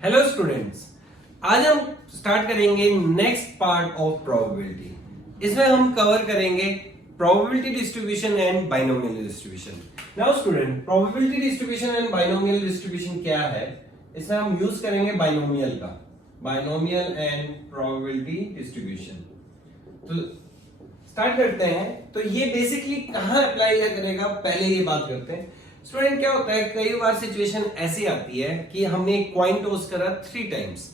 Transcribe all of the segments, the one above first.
Hello students, आज हम start करेंगे नेक्स्ट पार्ट ऑफ प्रोबेबिलिटी। इसमें हम कवर करेंगे probability distribution and binomial distribution. Now student, probability distribution and binomial distribution क्या है? इसमें हम यूज करेंगे बाइनोमियल का, बाइनोमियल एंड प्रोबेबिलिटी डिस्ट्रीब्यूशन। तो स्टार्ट करते हैं। तो ये बेसिकली कहां अप्लाई करेगा, पहले ये बात करते हैं। स्टूडेंट, क्या होता है, कई बार सिचुएशन ऐसी आती है कि हमने कॉइन टॉस करा 3 टाइम्स।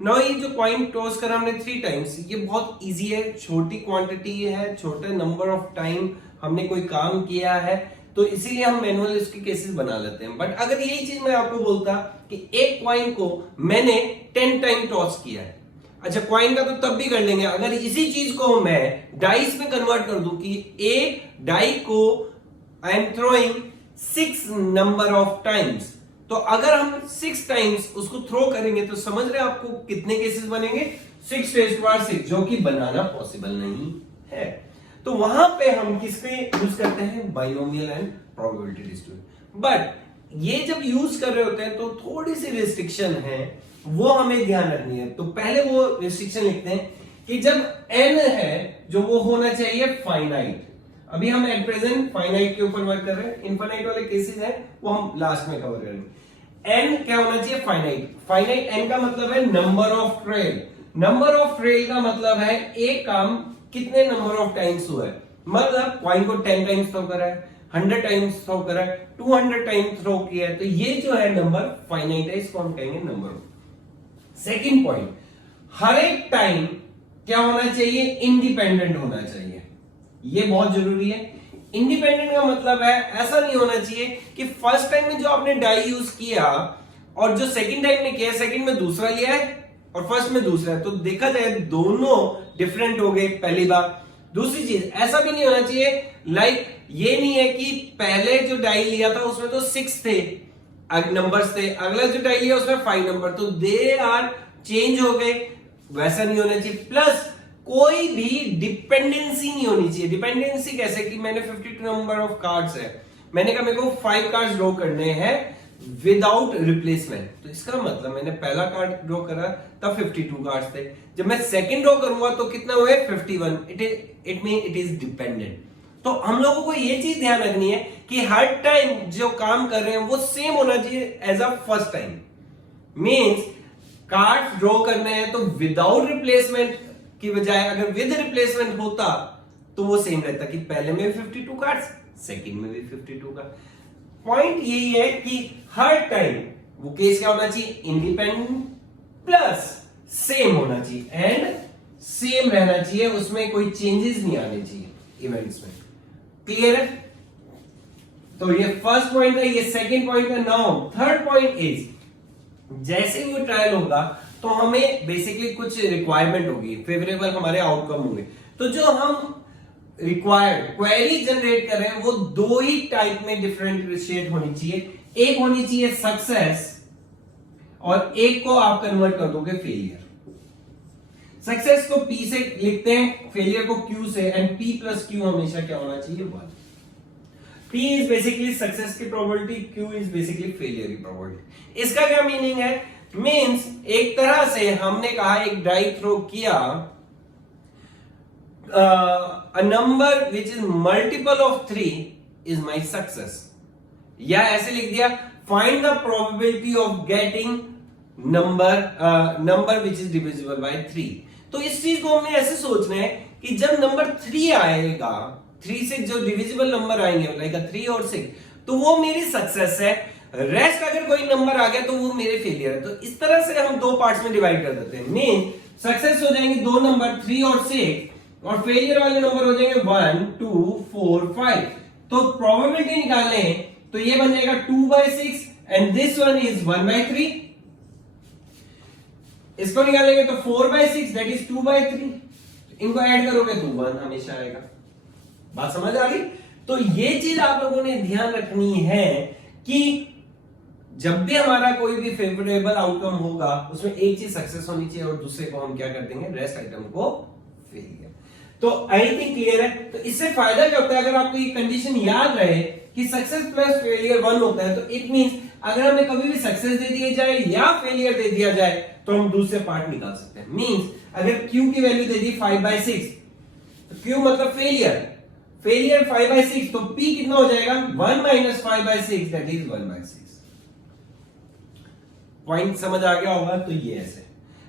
नाउ ये जो कॉइन टॉस करा हमने 3 टाइम्स, ये बहुत इजी है, छोटी क्वांटिटी है, छोटे नंबर ऑफ टाइम हमने कोई काम किया है, तो इसीलिए हम मैनुअल इसके केसेस बना लेते हैं। बट अगर यही चीज मैं आपको बोलता कि एक कॉइन को मैंने 10 टाइम टॉस किया है, अच्छा कॉइन का तो तब भी कर लेंगे, अगर इसी चीज को मैं डाइस में कन्वर्ट कर दूं कि एक डाई को I am throwing 6 number of times, तो अगर हम 6 टाइम्स उसको थ्रो करेंगे तो समझ रहे हैं आपको कितने केसेस बनेंगे? 6 raised to power 6, जो कि बनाना पॉसिबल नहीं है। तो वहां पे हम किसके यूज करते हैं? Binomial and probability distribution. But ये जब यूज कर रहे होते हैं तो थोड़ी सी रिस्ट्रिक्शन है, वो हमें ध्यान रखनी है। तो पहले वो रिस्ट्रिक्शन लिखते हैं कि जब n है जो वो होना चाहिए फाइनाइट। अभी हम एट प्रेजेंट फाइनाइट के ऊपर वर्क कर रहे हैं, इनफाइनाइट वाले केसेस हैं वो हम लास्ट में कवर करेंगे। n क्या होना चाहिए? फाइनाइट। फाइनाइट n का मतलब है number of trail. Number of trail का मतलब है एक काम कितने नंबर ऑफ टाइम्स हुआ है। मतलब कॉइन को 10 टाइम्स थ्रो करा है, 100 टाइम्स थ्रो करा है, 200 टाइम्स थ्रो किया है, तो ये जो है नंबर फाइनाइट है, इसको हम कहेंगे नंबर ऑफ। सेकेंड पॉइंट, हर एक टाइम क्या होना चाहिए? इंडिपेंडेंट होना चाहिए। ये बहुत जरूरी है। इंडिपेंडेंट का मतलब है ऐसा नहीं होना चाहिए कि फर्स्ट टाइम में जो आपने डाई यूज किया और जो सेकंड टाइम में किया, सेकंड में दूसरा लिया है और फर्स्ट में दूसरा है, तो देखा जाए दोनों डिफरेंट हो गए पहली बार। दूसरी चीज, ऐसा भी नहीं होना चाहिए लाइक ये नहीं है कि पहले जो डाई लिया था उसमें तो 6 थे नंबर्स थे, अगला जो डाई लिया उसमें 5 नंबर, तो दे आर चेंज हो गए, वैसा नहीं होना चाहिए। प्लस कोई भी डिपेंडेंसी नहीं होनी चाहिए। डिपेंडेंसी कैसे कि मैंने 52 नंबर ऑफ कार्ड्स है, मैंने कहा मेरे को 5 कार्ड्स ड्रॉ करने हैं विदाउट रिप्लेसमेंट, तो इसका मतलब मैंने पहला कार्ड ड्रॉ करा तब 52 कार्ड्स थे, जब मैं सेकंड ड्रॉ करूंगा तो कितना हुए? 51। It mean it is dependent. तो हम लोगों को ये चीज ध्यान रखनी है कि हर टाइम जो काम कर रहे हैं वो सेम होना चाहिए as a first time. Means card draw करने हैं तो विदाउट रिप्लेसमेंट की बजाय अगर विद रिप्लेसमेंट होता तो वो सेम रहता कि पहले में भी 52 कार्ड्स, सेकंड में भी 52 का। पॉइंट यही है कि हर टाइम वो केस क्या होना चाहिए? इंडिपेंडेंट प्लस सेम होना चाहिए एंड सेम रहना चाहिए, उसमें कोई चेंजेस नहीं आने चाहिए इवेंट्स में। क्लियर है? तो ये फर्स्ट पॉइंट है, ये सेकंड पॉइंट है। नाउ थर्ड पॉइंट इज, जैसे वो ट्रायल होगा तो हमें बेसिकली कुछ रिक्वायरमेंट होगी, फेवरेबल हमारे आउटकम होंगे। तो जो हम रिक्वायर्ड क्वेरी जनरेट कर रहे हैं वो 2 ही टाइप में डिफरेंशिएट होनी चाहिए। एक होनी चाहिए सक्सेस और एक को आप कन्वर्ट कर दोगे फेलियर। सक्सेस को P से लिखते हैं, फेलियर को Q से, एंड P प्लस Q हमेशा क्या होना चाहिए? 1। P इज बेसिकली सक्सेस की probability, Q is basically failure की प्रोबेबिलिटी। इसका क्या मीनिंग है? मीन्स एक तरह से हमने कहा एक डाई थ्रो किया, a number which is multiple of 3 is my success, या ऐसे लिख दिया find the probability of getting number which is divisible by 3। तो इस चीज को हमें ऐसे सोचना है कि जब नंबर 3 आएगा, 3 से जो डिविजिबल नंबर आएंगे लाइक 3 और 6, तो वो मेरी सक्सेस है। रेस्ट अगर कोई नंबर आ गया तो वो मेरे फेलियर है। तो इस तरह से हम 2 पार्ट्स में डिवाइड कर देते हैं। मेन सक्सेस हो जाएंगे 2 नंबर 3 और 6, और फेलियर वाले नंबर हो जाएंगे 1 2 4 5। तो प्रोबेबिलिटी निकालने हैं तो ये बन जाएगा 2/6 एंड दिस वन इज 1/3। इसको निकालेंगे तो 4/6 दैट इज 2/3। इनको ऐड करोगे तो 1 हमेशा आएगा। बात समझ आ गई? तो ये चीज आप लोगों ने ध्यान रखनी है कि जब भी हमारा कोई भी फेवरेबल आउटकम होगा उसमें एक चीज सक्सेस होनी चाहिए और दूसरे को हम क्या कर देंगे? रेस्ट आइटम को फेलियर। तो एनीथिंग क्लियर है? तो इससे फायदा क्या होता है, अगर आपको ये कंडीशन याद रहे कि सक्सेस प्लस फेलियर 1 होता है, तो इट मींस अगर हमें कभी भी सक्सेस दे दिया जाए या फेलियर दे दिया जाए तो हम दूसरे पार्ट निकाल सकते हैं। मींस अगर Q की वैल्यू दे दी 5/6 तो Q मतलब फेलियर 5/6 तो P कितना हो जाएगा 1 - 5/6 दैट इज 1/6। पॉइंट समझ आ गया होगा। तो ये ऐसे।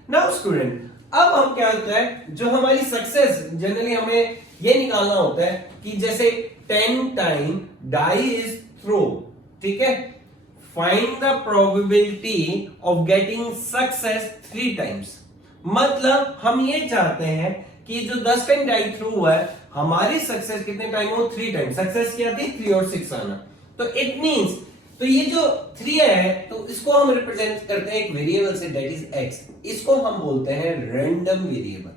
नाउ स्टूडेंट अब हम क्या होता है जो हमारी सक्सेस जनरली हमें ये निकालना होता है कि जैसे 10 टाइम डाई इज थ्रो, ठीक है, find the probability of getting success 3 times. मतलब हम ये चाहते हैं कि जो 10 टाइम डाई थ्रू हुआ है हमारी सक्सेस कितने टाइम हो 3 टाइम। सक्सेस क्या थी 3 और 6 आना। तो इट मींस तो ये जो 3 है तो इसको हम रिप्रेजेंट करते हैं एक variable say that is x। इसको हम बोलते हैं random variable.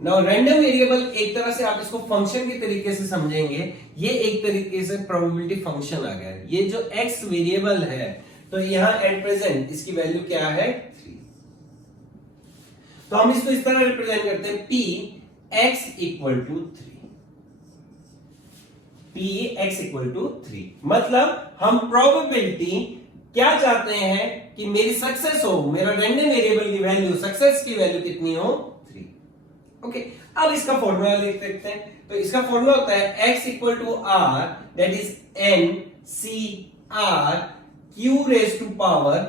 Now random variable एक तरह से आप इसको फंक्शन के तरीके से समझेंगे। ये एक तरीके से प्रोबेबिलिटी फंक्शन आ गया है। ये जो x वेरिएबल है तो यहां एट प्रेजेंट इसकी वैल्यू क्या है 3। तो हम इसको इस तरह रिप्रेजेंट करते हैं p x equal to 3। p x equal to 3 मतलब हम प्रोबेबिलिटी क्या चाहते हैं कि मेरी सक्सेस हो, मेरा रैंडम वेरिएबल की वैल्यू सक्सेस की वैल्यू कितनी हो 3। ओके अब इसका फॉर्मूला लिख सकते हैं। तो इसका फॉर्मूला होता है x equal to r that is n c r q raise to power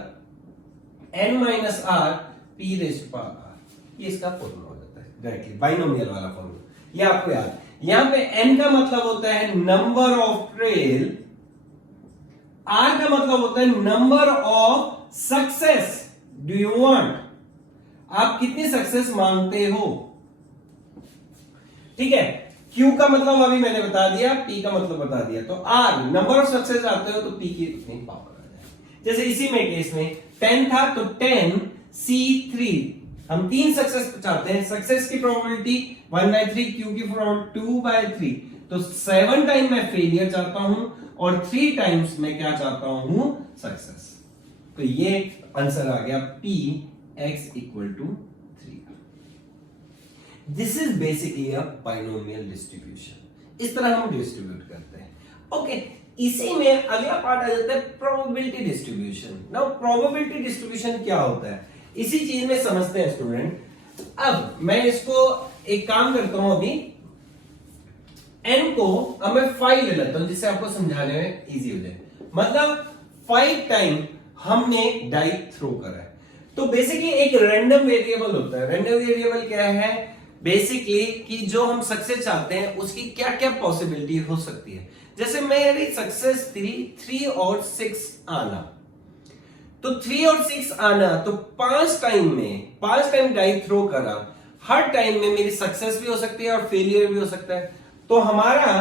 n minus r p raise to power r। ये इसका फॉर्मूला हो जाता है डायरेक्टली बाइनोमियल वाला फॉर्मूला। ये आपको याद। यहां पे n का मतलब होता है नंबर ऑफ ट्रेल, r का मतलब होता है number of success do you want, आप कितनी सक्सेस मांगते हो, ठीक है। q का मतलब अभी मैंने बता दिया, p का मतलब बता दिया। तो r नंबर ऑफ सक्सेस आते हो तो p की उतनी पावर आ जाए। जैसे इसी में केस में 10 था तो 10 c3 हम 3 सक्सेस चाहते हैं। सक्सेस की प्रोबेबिलिटी 1/3, क्यू की प्रोबेबिलिटी 2/3। तो 7 टाइम मैं फेलियर चाहता हूं और 3 टाइम्स मैं क्या चाहता हूं सक्सेस। तो ये आंसर आ गया p x equal to 3। This is basically a binomial distribution. इस तरह हम डिस्ट्रीब्यूट करते हैं। ओके इसी में अगला पार्ट आ जाता है probability distribution. Now probability distribution क्या होता है इसी चीज में समझते हैं स्टूडेंट। अब मैं इसको एक काम करता हूं अभी n को अब मैं 5 ले लेता हूं जिससे आपको समझाने में इजी हो जाए। मतलब 5 टाइम हमने डाई थ्रो करा है। तो बेसिकली एक रैंडम वेरिएबल होता है। रैंडम वेरिएबल क्या है बेसिकली कि जो हम सक्सेस चाहते हैं उसकी क्या क्या पॉसिबिलिटी हो सकती है। जैसे मेरी सक्सेस 3 और 6 आना, तो 3 और 6 आना तो 5 टाइम डाई थ्रो करा। हर टाइम में मेरी सक्सेस भी हो सकती है और फेलियर भी हो सकता है। तो हमारा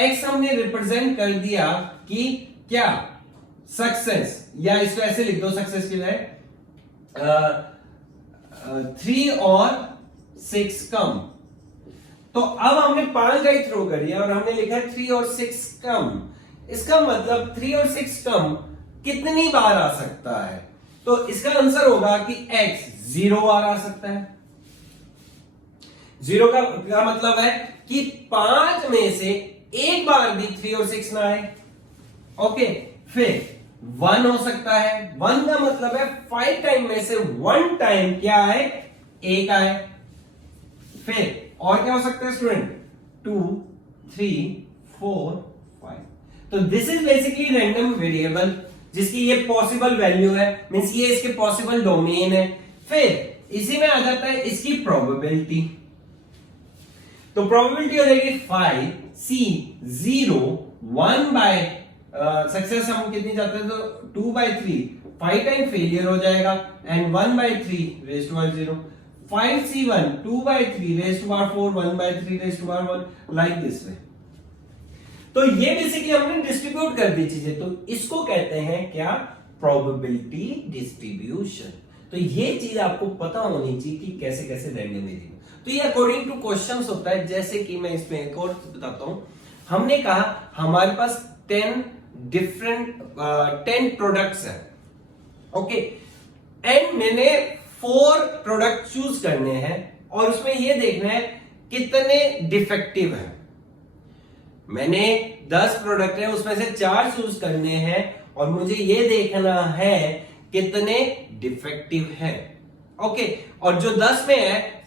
x हमने रिप्रेजेंट कर दिया कि क्या सक्सेस, या इसको ऐसे लिख दो सक्सेस की है 3 और 6 कम। तो अब हमने 5 डाई थ्रो करी और हमने लिखा है 3 और 6 कम। इसका मतलब 3 और 6 कम कितनी बार आ सकता है। तो इसका आंसर होगा कि x 0 बार आ सकता है। 0 का मतलब है कि 5 में से एक बार भी 3 और 6 ना आए। ओके फिर 1 हो सकता है। 1 का मतलब है 5 टाइम में से 1 टाइम क्या आए 1 आए। फिर और क्या हो सकता है स्टूडेंट 2 3 4 5। तो this is basically random variable जिसकी ये पॉसिबल वैल्यू है, मींस ये इसके पॉसिबल डोमेन है। फिर इसी में आ जाता है इसकी प्रोबेबिलिटी। तो प्रोबेबिलिटी हो जाएगी 5 c 0 1 बाय सक्सेस हम कितनी चाहते हैं तो 2/3 5 टाइम फेलियर हो जाएगा and 1/3 raise to power 0 5c1 2/3 raise to power 4 1/3 raise to power 1 like this way. तो ये बेसिकली हमने डिस्ट्रीब्यूट कर दी चीजें। तो इसको कहते हैं क्या प्रोबेबिलिटी डिस्ट्रीब्यूशन। तो ये चीज आपको पता होनी चाहिए कि कैसे कैसे रैंडम वेरिएबल। तो ये अकॉर्डिंग टू क्वेश्चंस होता है। जैसे कि मैं इसमें एक और बताता हूं। हमने कहा हमारे पास 10 प्रोडक्ट्स है। ओके एंड मैंने 4 प्रोडक्ट चूज करने हैं और उसमें ये देखना है कितने डिफेक्टिव है। मैंने 10 प्रोडक्ट है उसमें से 4 चूज करने हैं और मुझे ये देखना है कितने डिफेक्टिव है। ओके, और जो 10 में है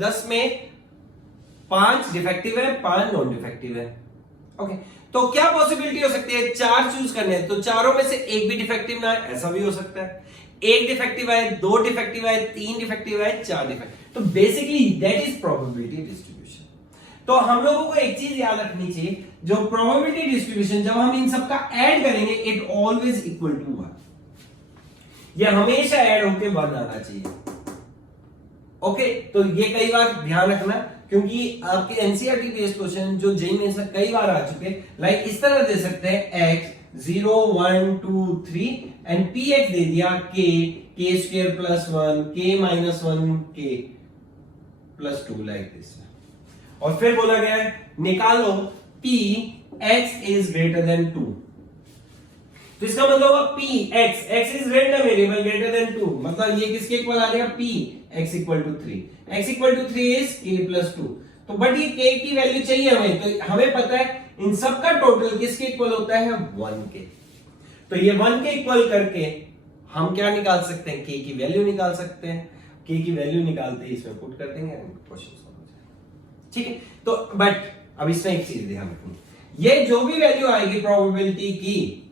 10 में 5 डिफेक्टिव है, 5 नॉन डिफेक्टिव है। ओके, तो क्या पॉसिबिलिटी हो सकती है? 4 चूज करने हैं तो चारों में से एक भी डिफेक्टिव ना है, ऐसा भी हो सकता है। एक डिफेक्टिव है, 2 डिफेक्टिव है, 3 डिफेक्टिव है, 4 डिफेक्टिव। तो basically that is probability distribution. तो हम लोगों को एक चीज याद रखनी चाहिए, जो प्रोबेबिलिटी डिस्ट्रीब्यूशन जब हम इन सबका ऐड करेंगे इट ऑलवेज इक्वल टू 1। ये हमेशा ऐड होके 1 आना चाहिए। ओके, तो ये कई बार ध्यान रखना, क्योंकि आपके एनसीईआरटी बेस्ड क्वेश्चन जो जेई में से कई बार आ चुके, लाइक इस तरह दे सकते हैं x 0 1 2 3 एंड px दे दिया k square plus 1 k minus 1 k plus 2 like this. और फिर बोला गया है निकालो p x is greater than 2। तो इसका मतलब होगा p x is random variable greater than 2, मतलब ये किसके इक्वल आ जाएगा? p x equal to 3। x equal to 3 is k plus 2। तो बट ये k की वैल्यू चाहिए हमें, तो हमें पता है इन सब का टोटल किसके इक्वल होता है? 1 के। तो ये 1 के इक्वल करके हम क्या निकाल सकते हैं? k की वैल्यू निकाल सकते हैं। k की वैल्यू निकालते ही इसमें पुट कर देंगे, क्वेश्चन सॉल्व हो जाएगा। ठीक है, तो बट अब इसमें एक चीज ध्यान रखनी, ये जो भी वैल्यू आएगी प्रोबेबिलिटी की,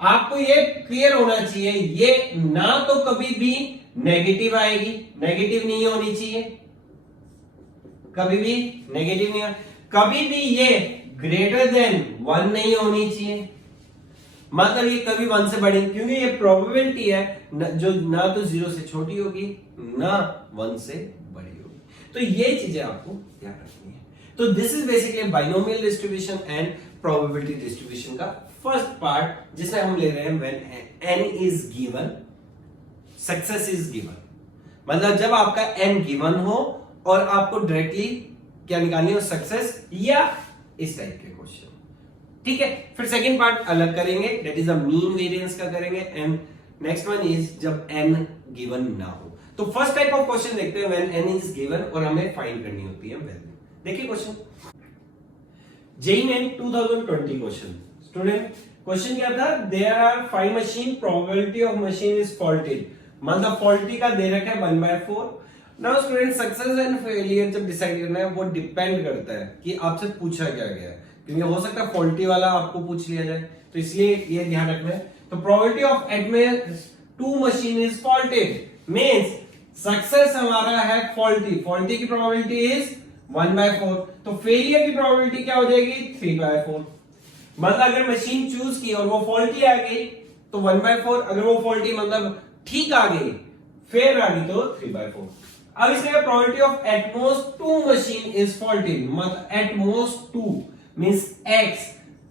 आपको ये क्लियर होना चाहिए ये ना तो कभी भी नेगेटिव आएगी, नेगेटिव नहीं होनी चाहिए, कभी भी नेगेटिव नहीं, कभी भी ये ग्रेटर देन 1 नहीं होनी चाहिए, मतलब ये कभी 1 से बड़ी, क्योंकि ये प्रोबेबिलिटी है जो ना तो 0 से छोटी होगी ना 1 से बड़ी होगी। तो ये चीजें आपको ध्यान रखनी है। तो this is basically binomial distribution and probability distribution का फर्स्ट पार्ट, जिसे हम ले रहे हैं when n is given success is given, मतलब जब आपका n गिवन हो और आपको डायरेक्टली क्या निकालनी हो? सक्सेस या इस टाइप के क्वेश्चन। ठीक है, फिर सेकंड पार्ट अलग करेंगे, that is a mean variance का करेंगे, एंड नेक्स्ट वन इज जब n गिवन ना हो। तो फर्स्ट टाइप ऑफ क्वेश्चन देखते हैं व्हेन n इज गिवन और हमें फाइंड करनी होती है वैल्यू। देखिए क्वेश्चन, जेईई में 2020 क्वेश्चन। स्टूडेंट, क्वेश्चन क्या था? There are 5 machine, probability of machine is faulted, मतलब फॉल्टी का दे रखा है 1/4। Now student, success and failure जब डिसाइड करना है वो डिपेंड करता है कि आपसे पूछा क्या गया है, क्योंकि हो सकता है फॉल्टी वाला आपको पूछ लिया जाए, तो इसलिए ये ध्यान रखना है। तो probability of admit 2 machine is faulted means success हमारा है फॉल्टी, फॉल्टी की प्रोबेबिलिटी इज 1/4, तो फेलियर की प्रोबेबिलिटी क्या हो जाएगी? 3/4। मतलब अगर मशीन चूज की और वो फॉल्टी आ गई तो 1/4, अगर वो फॉल्टी मतलब ठीक आ गई फेयर आ गई तो 3/4। अब इसमें probability of at most 2 machine is faulty, मतलब at most 2 means x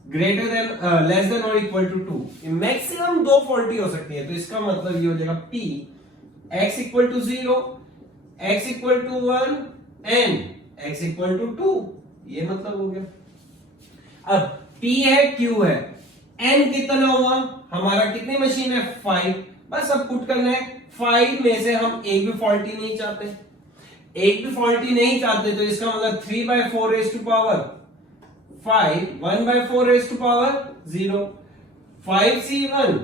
greater than less than और इक्वल टू 2, मैक्सिमम 2 फॉल्टी हो सकती है, तो इसका मतलब ये हो जाएगा p x equal to 0, x equal to 1 and x equal to 2, ये मतलब हो गया। अब p है, q है, n कितना हुआ? हमारा कितनी मशीन है? 5, बस अब पुट करना है। 5 में से हम एक भी फॉल्टी नहीं चाहते, एक भी फॉल्टी नहीं चाहते, तो इसका मतलब 3/4 raise to power 5, 1/4 raise to power 0, 5c1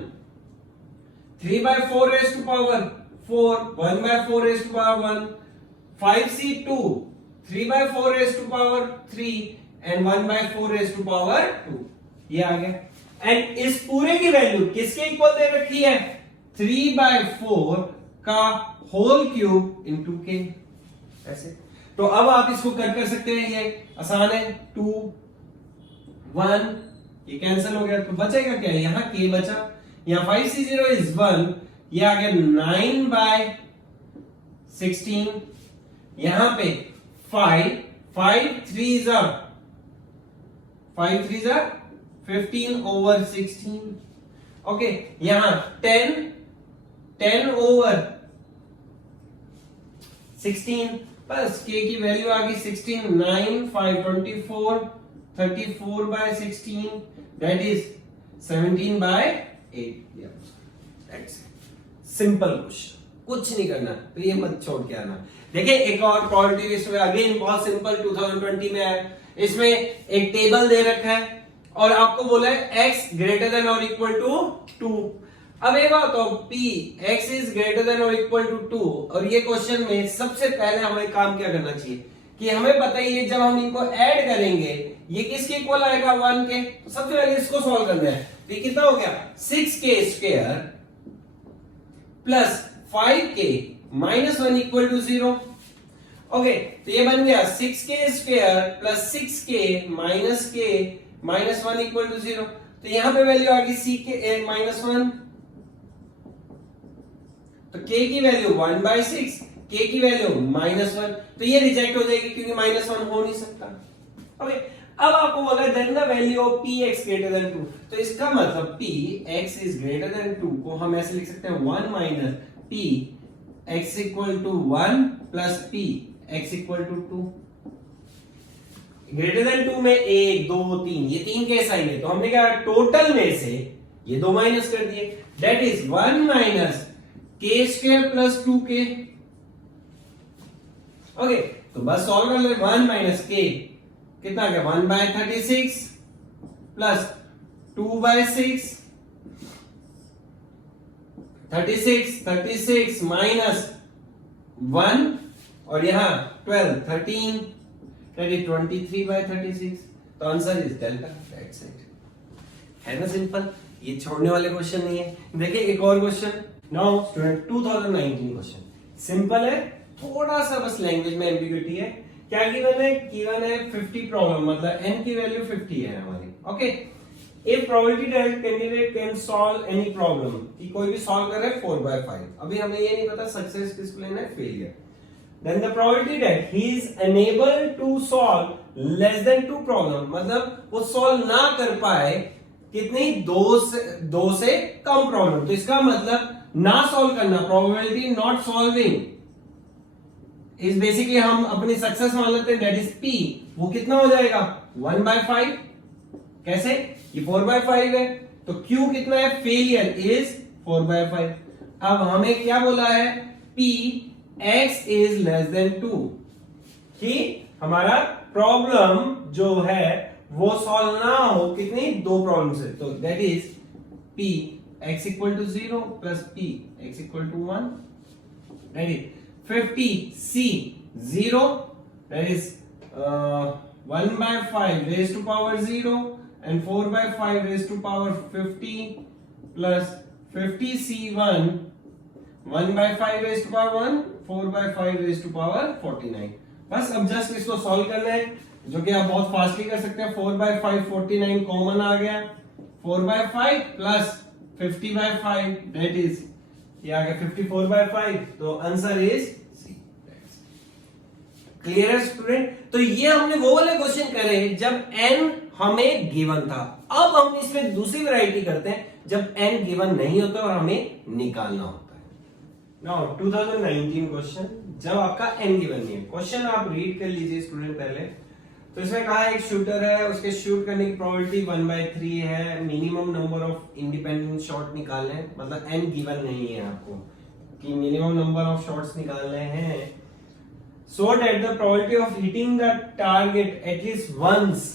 3/4 raise to power 4, 1/4 raise to power 1, 5c2 3/4 raise to power 3 and 1/4 raise to power 2, ये आ गया। एंड इस पूरे की वैल्यू किसके इक्वल दे रखी है? 3/4 का होल क्यूब इंटू के, ऐसे। तो अब आप इसको कट कर सकते हैं, ये आसान है। 2 1 ये कैंसिल हो गया, तो बचेगा क्या? यहां के बचा, यहां 5c0 इज 1, ये आ गया 9/16, यहां पे 5 3 जा 15/16, ओके, यहां 10 ओवर 16, बस के की वैल्यू आ गई 16, 9 5 24, 34/16 दैट इज 17/8। सिंपल क्वेश्चन, कुछ नहीं करना, तो ये मत छोड़ के आना। देखिए एक और प्रोबेबिलिटी लिस्ट में अगेन बहुत सिंपल 2020 में है, इसमें एक टेबल दे रखा है और आपको बोला है x ग्रेटर देन और इक्वल टू 2। अब एक बात, तो p x is greater than और इक्वल टू 2, और ये क्वेश्चन में सबसे पहले हमें काम क्या करना चाहिए कि हमें बताइए जब हम इनको ऐड करेंगे ये किसके इक्वल आएगा, 1 के। तो सबसे पहले इसको सॉल्व करना है। तो ये कितना हो गया, 6k square plus 5k minus 1 equal to 0। Okay, तो ये बन गया 6k square plus 6k minus 1 equal to 0। तो यहां पे वैल्यू आ गई ck माइनस 1, तो k की वैल्यू 1/6, k की वैल्यू -1, तो ये रिजेक्ट हो जाएगी क्योंकि -1 हो नहीं सकता। ओके, अब आपको बोला then the value of px greater than 2, तो इसका मतलब px इज ग्रेटर देन 2 को हम ऐसे लिख सकते हैं 1 minus p x equal to 1 plus p x equal to 2। Greater than 2 में 1 2 3 ये 3 केस आएंगे, तो हमने क्या टोटल में से ये 2 माइनस कर दिए, that is 1 minus k square plus 2k। Okay, तो बस सॉल्व कर ले। 1 माइनस k कितना आ गया, 1/36 प्लस 2/6, 36 माइनस 1 और यहां 12 13, दैट इज 23/36। तो answer is delta, that's it. है ना सिंपल, ये छोड़ने वाले क्वेश्चन नहीं है। देखिए एक और question, now student 2019 question simple है, थोड़ा सा बस लैंग्वेज में एम्बिग्यूटी है। क्या गिवन है 50 प्रॉब्लम, मतलब n की वैल्यू 50 है हमारी। Okay, if probability that candidate can solve any problem, कि कोई भी सॉल्व करे 4/5, अभी हमें ये नहीं पता सक्सेस किसको लेना है, failure. Then the probability that he is unable to solve less than 2 problem, मतलब वो सॉल्व ना कर पाए कितनी, 2 से कम प्रॉब्लम। तो इसका मतलब ना सॉल्व करना, प्रोबेबिलिटी नॉट सॉल्विंग इस बेसिकली हम अपनी सक्सेस मान लेते हैं, दैट इज p, वो कितना हो जाएगा 1/5। कैसे, ये 4/5 है, तो q कितना है, फेलियर इज 4/5। अब हमें क्या बोला है, p x is less than 2, कि हमारा प्रॉब्लम जो है वो सॉल्व ना हो कितनी, 2 प्रॉब्लम से। तो that is p x equal to 0 plus p x equal to 1, that is 50c 0, that is 1/5 raised to power 0 and 4/5 raised to power 50 plus 50c1 1/5 raised to power 1, 4/5 raised to power 49। बस अब just इसको solve करना है, जो कि आप बहुत fastly कर सकते हैं। 4/5 49 कॉमन आ गया, 4/5 प्लस 50/5 दैट इज ये आ गया 54/5, तो आंसर इज सी। क्लियर है स्टूडेंट? तो ये हमने वो वाले क्वेश्चन करे जब n हमें गिवन था। अब हम इसमें दूसरी वैरायटी करते हैं जब n गिवन नहीं होता और हमें निकालना होता है। नाउ 2019 क्वेश्चन, जब आपका n गिवन नहीं है। क्वेश्चन आप रीड कर लीजिए स्टूडेंट पहले। तो इसमें कहा है एक शूटर है, उसके शूट करने की प्रोबेबिलिटी 1/3 है, minimum number of independent shot निकालने हैं, मतलब n गिवन नहीं है आपको कि मिनिमम नंबर ऑफ शॉट्स निकालने हैं, so that the probability of hitting the target at least once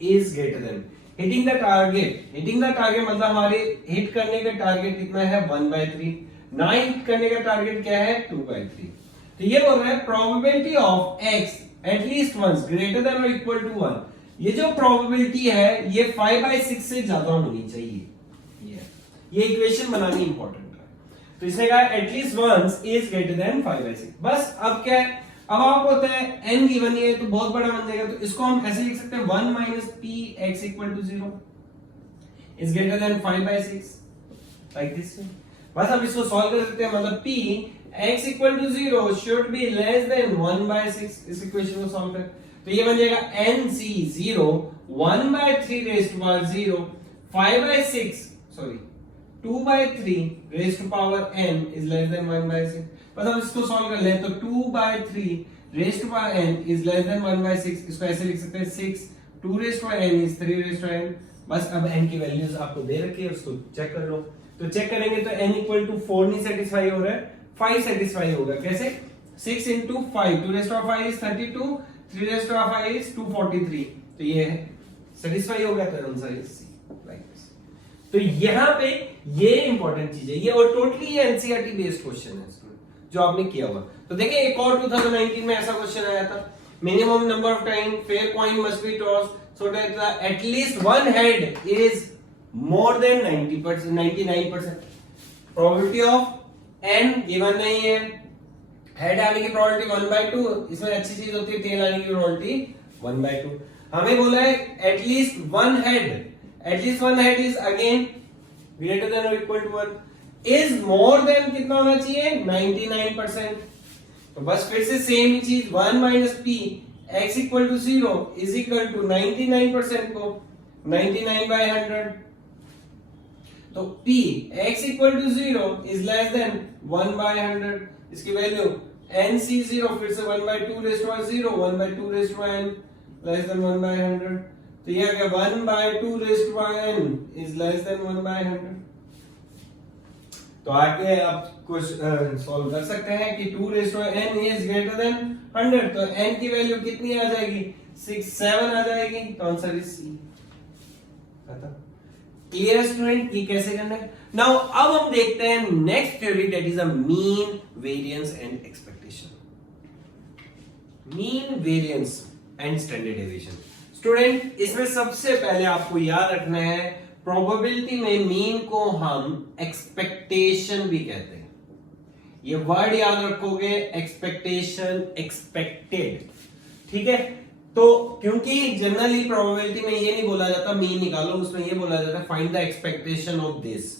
is greater than hitting the target मतलब हमारे हिट करने का टारगेट कितना है 1/3, ना हिट करने का टारगेट क्या है 2/3। तो ये बोल रहा है probability of x at least once greater than और इक्वल टू 1, ये जो प्रोबेबिलिटी है ये 5/6 से ज्यादा होनी चाहिए। ये इक्वेशन बनानी इंपॉर्टेंट है। तो इसने कहा at least once is greater than 5/6। बस अब क्या है, अब आपको होता है n गिवन है तो बहुत बड़ा बन जाएगा, तो इसको हम ऐसे लिख सकते हैं 1 minus p x equal to 0 is greater than 5/6 like this. बस अब इसको सॉल्व कर सकते हैं, मतलब p x equal to 0 should be less than 1/6। इस इक्वेशन को सॉल्व कर तो ये बन जाएगा nc 0 1/3 raised to power 0 5/6 sorry 2/3 raised to power n is less than 1/6। बस अब इसको सॉल्व कर ले तो 2/3 raised to power n is less than 1/6। इसको ऐसे लिख सकते हैं 6 2 raised to power n is 3 raised to n। बस अब n की वैल्यूज आपको दे रखी है, उसको चेक कर लो। तो चेक करेंगे तो n इक्वल टू 4 नहीं सेटिस्फाई हो रहा है, 5 सेटिस्फाई होगा। कैसे, 6 into 5 2 raised to power 5 is 32, 3 raised to 5 is 243, तो ये है सेटिस्फाई हो गया, तो answer is C like this. तो यहाँ पे ये इंपॉर्टेंट चीज है ये, और टोटली ये एनसीईआरटी बेस्ड क्वेश्चन है जो आपने किया हुआ। तो देखिए एक और 2019 में ऐसा क्वेश्चन आया था, minimum number of time fair coin must be toss so that at least one head is more than 90%, 99%। Probability of n given नहीं है, हेड आने की प्रोबेबिलिटी 1/2, इसमें अच्छी चीज होती है टेल आने की प्रोबेबिलिटी 1/2। हमें बोला है at least one head is again greater than और equal to 1, is more than कितना होना चाहिए 99%। तो बस फिर से सेम ही चीज 1 minus p x equal to 0 is equal to 99% को 99/100। तो p x equal to 0 is less than 1/100, इसकी वैल्यू nc0 फिर से 1/2 raise to 0 1/2 raise to n less than 1/100। तो ये आ गया 1/2 raise to n is less than 1/100। तो आगे आप कुछ सॉल्व कर सकते हैं कि 2 raise to n is greater than 100, तो n की वैल्यू कितनी आ जाएगी 7 आ जाएगी, तो आंसर इज सी। खत्म। क्लियर स्टूडेंट, ये कैसे करना है। नाउ अब हम देखते हैं next theory that is a mean variance and expectation. Mean variance and standard deviation. Student इसमें सबसे पहले आपको याद रखना है प्रोबेबिलिटी में मीन को हम एक्सपेक्टेशन भी कहते हैं, ये वर्ड याद रखोगे एक्सपेक्टेशन, एक्सपेक्टेड, ठीक है। तो क्योंकि जनरली प्रोबेबिलिटी में ये नहीं बोला जाता मीन निकालो, उसमें ये बोला जाता है find the expectation of this.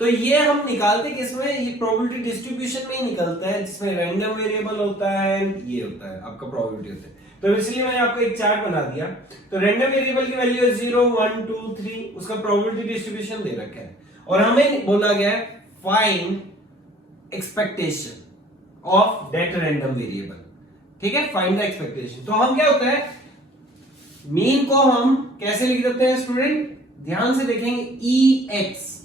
तो ये हम निकालते किसमें, ये प्रोबेबिलिटी डिस्ट्रीब्यूशन में ही निकलता है जिसमें रैंडम वेरिएबल होता है, ये होता है आपका प्रोबेबिलिटी होता है। तो इसलिए मैंने आपको एक चार्ट बना दिया। तो रैंडम वेरिएबल की वैल्यू है 0 1 2 3, उसका प्रोबेबिलिटी डिस्ट्रीब्यूशन दे रखा है और हमें बोला गया है find expectation of that random variable, ठीक है, फाइंड द एक्सपेक्टेशन। तो हम क्या होता है मीन को हम कैसे लिख देते हैं स्टूडेंट, ध्यान से देखेंगे E X,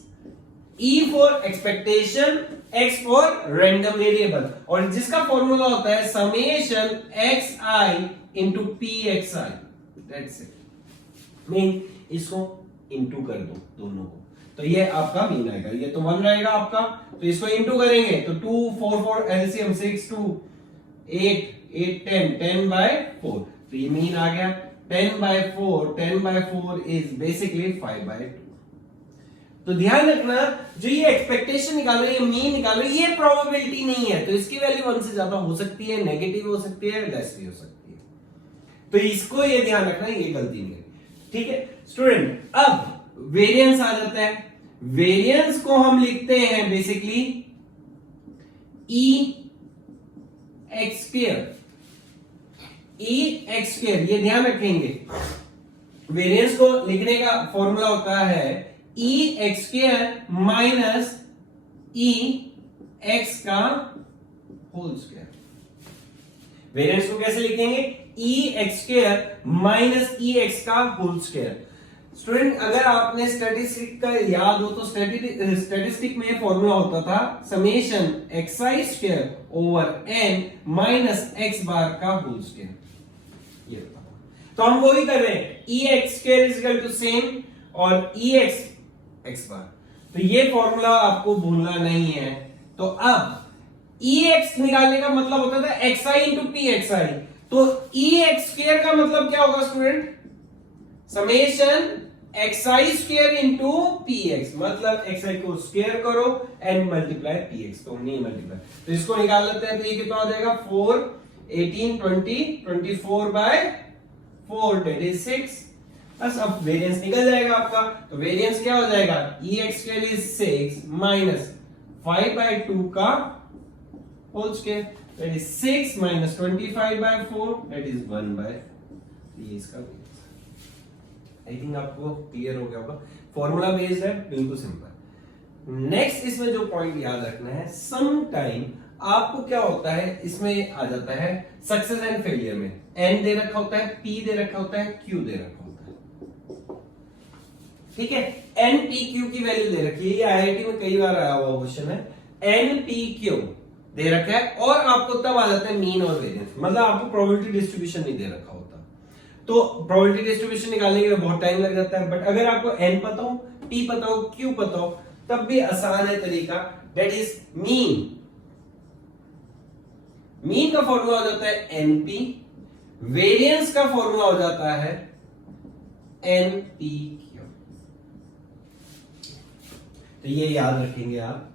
E for expectation, X for random variable, और जिसका फॉर्मूला होता है summation X I into P X I, that's it. Mean इसको इंटू कर दो दोनों को, तो ये आपका मीन आएगा, ये तो 1 रहेगा आपका, तो इसको इंटू करेंगे तो 2 4 4 एलसीएम 6 2 8 8 10 10/4, तो ये मीन आ गया 10/4, 10/4 इज बेसिकली 5/2। तो ध्यान रखना जो ये एक्सपेक्टेशन निकाल रहे हैं, मीन निकाल रहे हैं, ये प्रोबेबिलिटी नहीं है, तो इसकी वैल्यू 1 से ज्यादा हो सकती है, नेगेटिव हो सकती है, लेस भी हो सकती है, तो इसको ये ध्यान रखना, ये गलती नहीं है, ठीक है स्टूडेंट। अब वेरिएंस आ जाता है, वेरिएंस को हम लिखते हैं बेसिकली ई एक्स स्क्वायर, ई एक्स स्क्वायर, ये ध्यान रखेंगे। वेरिएंस को लिखने का फॉर्मूला होता है ई एक्स स्क्वायर माइनस ई एक्स का होल स्क्वायर। वेरिएंस को कैसे लिखेंगे, ई एक्स स्क्वायर माइनस ई एक्स का होल स्क्वायर। स्टूडेंट अगर आपने स्टैटिस्टिक का याद हो तो स्टैटिस्टिक में फॉर्मूला होता था summation X I square over N minus X bar का होल स्क्वायर, ये होता था। तो हम वही कर रहे हैं, E x square is equal to same और ई एक्स एक्स बार, तो ये फॉर्मूला आपको भूलना नहीं है। तो अब ई एक्स निकालने का मतलब होता था x I into P X आई, तो ई एक्स स्क्वायर का मतलब क्या होगा student, summation X I square into P x, मतलब एक्स आई को स्क्वायर करो एंड मल्टीप्लाई पी एक्स, तो नहीं मल्टीप्लाई, तो इसको निकाल लेते हैं, तो ये कितना हो जाएगा 4 18 20 24/4 दैट इज 6। बस अब वेरिएंस निकल जाएगा आपका, तो वेरिएंस क्या हो जाएगा, E x square is 6 minus 5/2 का whole square, that is 6 minus 25/4 that is 1/, ये इसका आई थिंक आपको क्लियर हो गया होगा, फॉर्मूला बेस्ड है, बिल्कुल सिंपल। नेक्स्ट इसमें जो पॉइंट याद रखना है, सम टाइम आपको क्या होता है इसमें आ जाता है सक्सेस एंड फेलियर में, एन दे रखा होता है, पी दे रखा होता है, क्यू दे रखा होता है, ठीक है। एन पी क्यू की वैल्यू दे रखी है, ये आईआईटी में कई बार आया हुआ क्वेश्चन है, एन पी क्यू दे रखा है और आपको तब आ जाता है मीन और वेरिएंस, मतलब आपको प्रोबेबिलिटी डिस्ट्रीब्यूशन नहीं दे रखा होता, तो प्रोबेबिलिटी डिस्ट्रीब्यूशन निकालने के लिए बहुत टाइम लग जाता है। बट अगर आपको n पता हो, p पता हो, q पता हो, तब भी आसान है तरीका, दैट इज मीन। मीन का फॉर्मूला हो जाता है np, वेरिएंस का फॉर्मूला हो जाता है npq। तो ये याद रखेंगे आप,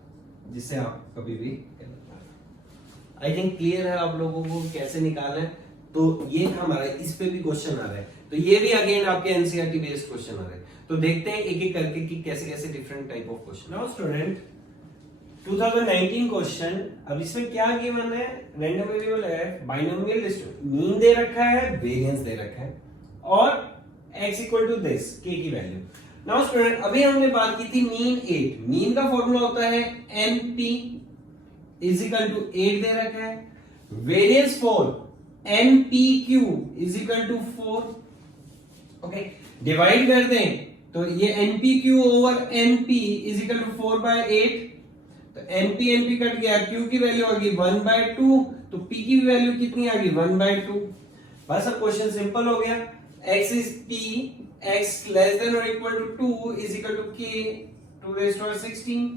जिससे आप कभी भी, आई थिंक क्लियर है आप लोगों को कैसे निकालें। तो ये था हमारा, इस पे भी क्वेश्चन आ रहा है, तो ये भी अगेन आपके एनसीईआरटी बेस्ड क्वेश्चन आ रहे हैं। तो देखते हैं एक एक करके कि कैसे कैसे different type of question. Now student 2019 question, अब इसमें क्या गिवन है, रैंडम वेरिएबल है, बाइनोमियल डिस्ट्रीब्यूशन, मीन दे रखा है, वेरिएंस दे रखा है और x equal to this k की वैल्यू। नाउ स्टूडेंट अभी हमने बात की थी मीन 8, मीन का फॉर्मूला होता है np इज इक्वल टू 8 दे रखा है, variance 4 npq is equal to 4। Okay, divide कर दें तो ये npq over np is equal to 4/8, तो np np कट गया, q की वैल्यू आ गई 1/2, तो p की वैल्यू कितनी आ गई 1/2। बस अब क्वेश्चन सिंपल हो गया, x is p, x less than और equal to 2 is equal to k 2⁻16।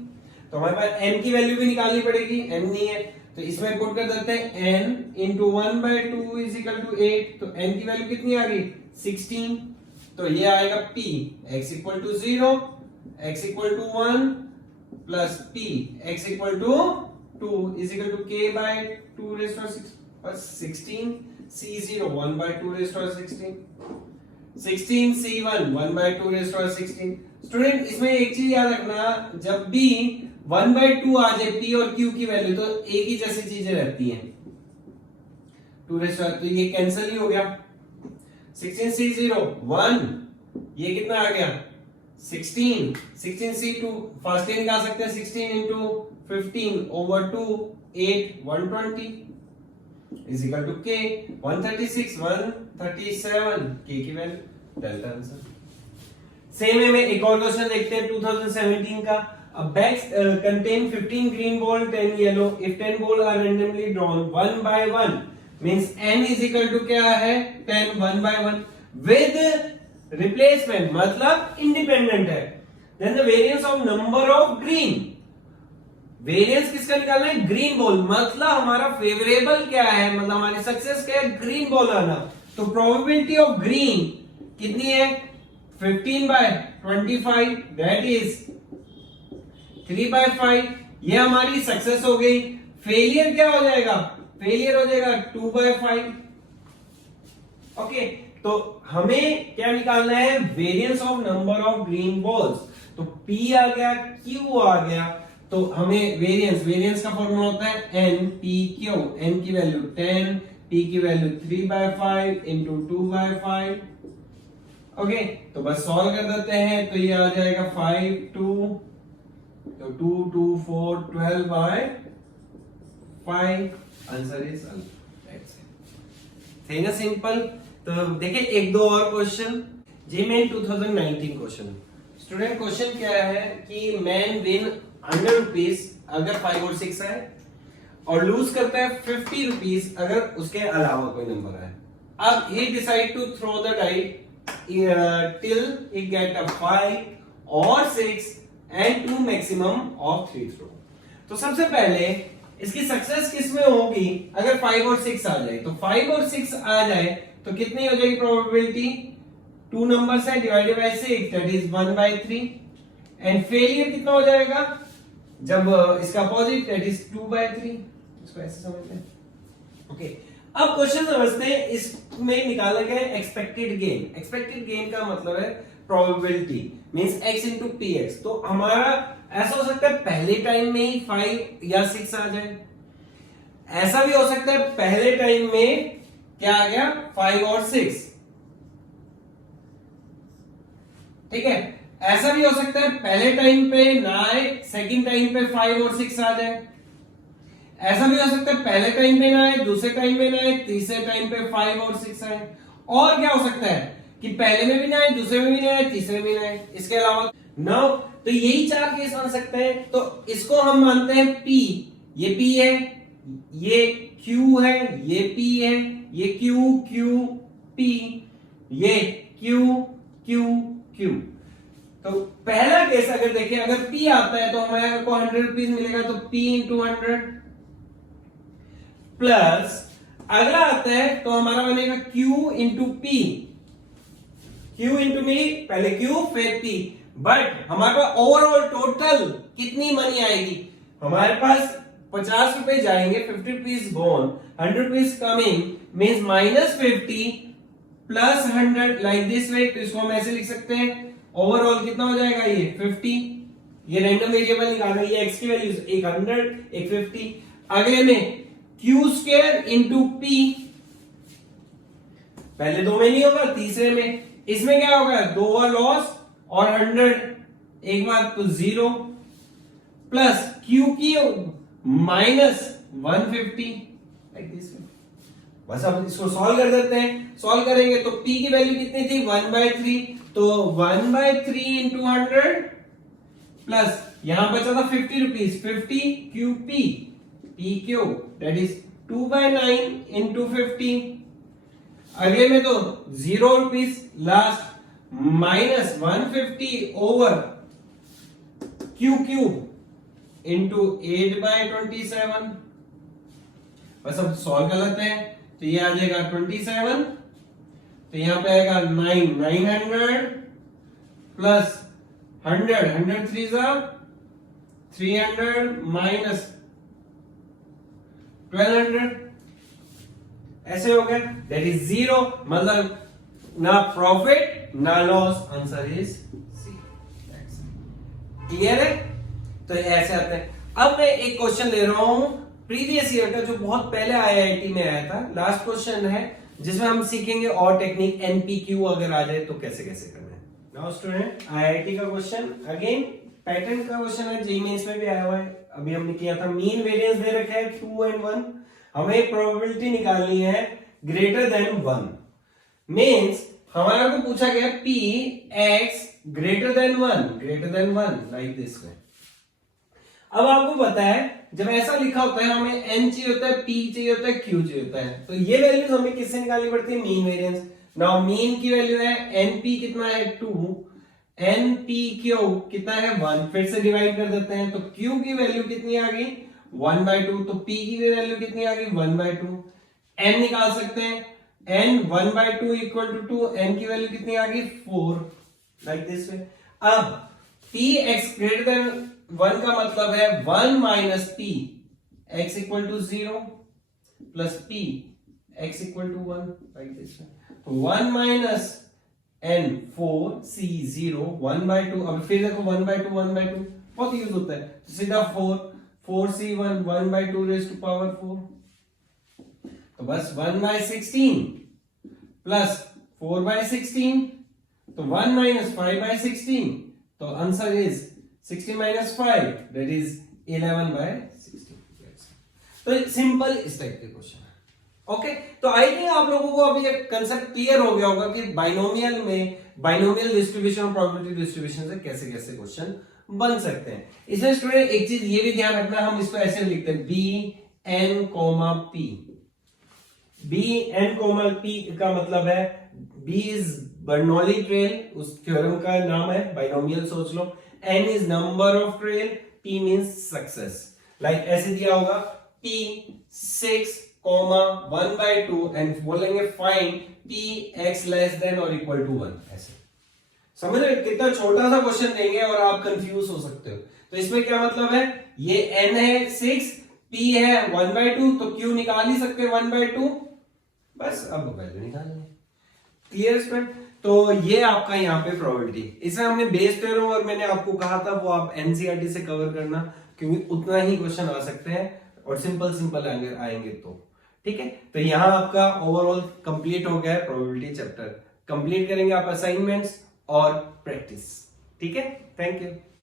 तो हमारे पास n की वैल्यू भी निकालनी पड़ेगी, n नहीं है तो इसमें पुट कर देते हैं n into 1/2 is equal to 8, तो n की वैल्यू कितनी आ गई 16, तो ये आएगा p x equal to 0, x equal to 1 plus p x equal to 2 is equal to k by 2⁻6 बस 16 c0 1/2⁻16, 16 c1 1/2⁻16। स्टूडेंट इसमें एक चीज याद रखना, जब भी 1/2 आ जाए p और q की वैल्यू तो एक ही जैसी चीजें रहती हैं, 2 तो ये कैंसिल ही हो गया, 16 c0 1, ये कितना आ गया 16, 16 c2 फास्टली निकाल सकते हैं, 16 into 15 over 2 8 120 is equal to k 136 137 k की वैल्यू, डेल्टा आंसर। सेम है, में एक और क्वेश्चन देखते हैं 2017 का। A bag contain 15 green ball, 10 yellow. If 10 ball are randomly drawn 1 by 1, means n is equal to क्या है 10 1 by 1 with replacement, मतलब independent है। Then the variance of number of green, variance किसका निकालना है ग्रीन बॉल, मतलब हमारा favourable क्या है, मतलब हमारी सक्सेस क्या है ग्रीन बॉल आना। तो प्रोबेबिलिटी ऑफ ग्रीन कितनी है 15/25, दैट इज 3/5, ये हमारी सक्सेस हो गई। फेलियर क्या हो जाएगा, फेलियर हो जाएगा 2/5। ओके, तो हमें क्या निकालना है variance of number of green balls, तो P आ गया Q आ गया, तो हमें वेरिएंस का फॉर्मूला होता है NPQ, N की वैल्यू 10, P की वैल्यू 3/5 इंटू 2/5। ओके, तो बस सॉल्व कर देते हैं, तो ये आ जाएगा 5 2, तो 2 2 4 12/5, आंसर इज थे ना सिंपल। तो देखिए एक दो और क्वेश्चन, जी मेन 2019 क्वेश्चन। स्टूडेंट क्वेश्चन क्या है कि मैन विन 100 रुपीज अगर 5 और 6 आए और लूज करता है 50 रुपीज अगर उसके अलावा कोई नंबर आए। अब he decide to throw the die till he get a 5 or 6 and 2 maximum of 3 throw। तो सबसे पहले इसकी सक्सेस किसमें होगी, अगर 5 और 6 आ जाए, तो 5 और 6 आ जाए तो कितनी हो जाएगी प्रोबेबिलिटी, 2 नंबर्स है divided by 6 that is 1/3, and failure कितना हो जाएगा जब इसका अपोजिट दैट इज 2/3। इसको ऐसे समझते हैं। ओके, अब क्वेश्चन समझते हैं, इसमें निकाला गया है एक्सपेक्टेड गेन। एक्सपेक्टेड गेन का मतलब है probability means x into px। तो हमारा ऐसा हो सकता है पहले टाइम में ही 5 या 6 आ जाए, ऐसा भी हो सकता है पहले टाइम में क्या आ गया 5 और 6, ठीक है। ऐसा भी हो सकता है पहले टाइम पे ना आए, सेकंड टाइम पे 5 और 6 आ जाए। ऐसा भी हो सकता है पहले टाइम पे ना आए, दूसरे टाइम पे ना आए, तीसरे टाइम पे 5 और 6 आए। और क्या हो सकता है कि पहले में भी ना आए, दूसरे में भी ना आए, तीसरे में भी ना आए। इसके अलावा नाउ तो यही 4 केस बन सकते हैं। तो इसको हम मानते हैं P, ये P है, ये Q है, ये P है, ये Q Q P, ये Q Q Q। तो पहला केस अगर देखें, अगर P आता है तो हमारे को 100 रुपीज मिलेगा, तो P इंटू 100 प्लस अगला आता है तो हमारा बनेगा Q into P, Q into P, पहले Q फिर P। बट हमारे पास ओवरऑल टोटल कितनी मनी आएगी, हमारे पास 50 रुपए जाएंगे, 50 rupees gone, 100 rupees coming, means -50 plus 100 like this way. तो इसको हम ऐसे लिख सकते हैं, ओवरऑल कितना हो जाएगा, ये 50, ये रैंडम वेरिएबल निकालना, ये x की वैल्यू एक 100 एक 50। अगले में Q स्क्वायर इंटू P, पहले दो में नहीं होगा, तीसरे में, इसमें क्या होगा, 2 लॉस और 100 एक बार तो 0 प्लस Q की -150 लाइक दिस। बस अब इसको सॉल्व कर देते हैं, सॉल्व करेंगे तो P की वैल्यू कितनी थी, 1/3, तो 1/3 इंटू 100 प्लस यहां बचा था 50 rupees, 50 QP PQ that is 2/9 into 50। अगले में तो 0 rupees last, -150 over QQ into 8/27। बस अब सॉल्व कर लेते हैं, तो ये आ जाएगा 27, तो यहां पे आएगा 900 प्लस 100 3 300 माइनस 1200, ऐसे हो गया, दैट इज 0, मतलब ना प्रॉफिट ना loss, answer is C. Clear है? तो ऐसे आते हैं। अब मैं एक क्वेश्चन ले रहा हूं प्रीवियस ईयर का, जो बहुत पहले आईआईटी में आया था, लास्ट क्वेश्चन है, जिसमें हम सीखेंगे और टेक्निक एनपीक्यू अगर आ जाए तो कैसे कैसे करना है। नाउ स्टूडेंट, आईआईटी का क्वेश्चन अगेन पैटर्न का क्वेश्चन है, जेईई मेंस में भी आया हुआ है, अभी हमने किया था। मीन वेरिएंस दे रखा है 2 और 1, हमें प्रोबेबिलिटी निकालनी है ग्रेटर देन 1, मींस हमारा को पूछा गया p x greater then 1 like this वे। अब आपको पता है जब ऐसा लिखा होता है, हमें n चाहिए होता है, p चाहिए होता है, q चाहिए होता है, तो ये वैल्यूज हमें किससे निकालनी पड़ती है, मीन वेरिएंस। नाउ मीन की वैल्यू है np कितना है 2, npq कितना है 1, फिर से डिवाइड कर देते हैं, तो q की वैल्यू कितनी आ गई 1/2, तो p की वैल्यू कितनी आ गई 1/2। n निकाल सकते हैं, n 1/2 इक्वल टू 2, n की वैल्यू कितनी आ गई 4 लाइक दिस वे। अब p x ग्रेटर देन 1 का मतलब है 1 minus p x equal to 0 plus p x equal to 1 like this way. 1 minus n 4 c 0 1/2, अब फिर देखो 1/2 बहुत यूज होता है, तो सीधा 4c1 1/2 रेज़ टू पावर 4, तो बस 1/16 प्लस 4/16, तो 1 माइनस 5/16, तो answer is 16 minus 5 that is 11/16। तो सिंपल इस टाइप के क्वेश्चन है। ओके, तो आई थिंक आप लोगों को अभी एक कंसेप्ट क्लियर हो गया होगा कि बाइनोमियल में बाइनोमियल डिस्ट्रीब्यूशन और प्रोबेबिलिटी डिस्ट्रीब्यूशन से कैसे कैसे क्वेश्चन बन सकते हैं। इसमें स्टूडेंट एक चीज ये भी ध्यान रखना, हम इसको ऐसे लिखते हैं bn, p। bn, p का मतलब है b इज बर्नौली ट्रेल, उस थ्योरम का नाम है, बाइनोमियल सोच लो। n is number of trail, p means success. Like ऐसे दिया होगा p 6, 1/2 एंड बोलेंगे find p x less than और इक्वल टू 1, ऐसे। समझ रहे कितना छोटा सा क्वेश्चन देंगे और आप कंफ्यूज हो सकते हो। तो इसमें क्या मतलब है, ये n है 6, p है 1/2, तो q निकाल ही सकते 1/2, बस अब वैल्यू निकालनी है। Clear student? तो ये आपका यहाँ पे प्रोबेबिलिटी, इसमें हमने बेस थ्योरम और मैंने आपको कहा था वो आप एनसीईआरटी से कवर करना, क्योंकि उतना ही क्वेश्चन आ सकते हैं और सिंपल आएंगे तो ठीक है। तो यहाँ आपका ओवरऑल कंप्लीट हो गया है प्रोबेबिलिटी चैप्टर। कंप्लीट करेंगे आप असाइनमेंट्स और प्रैक्टिस, ठीक है। Thank you.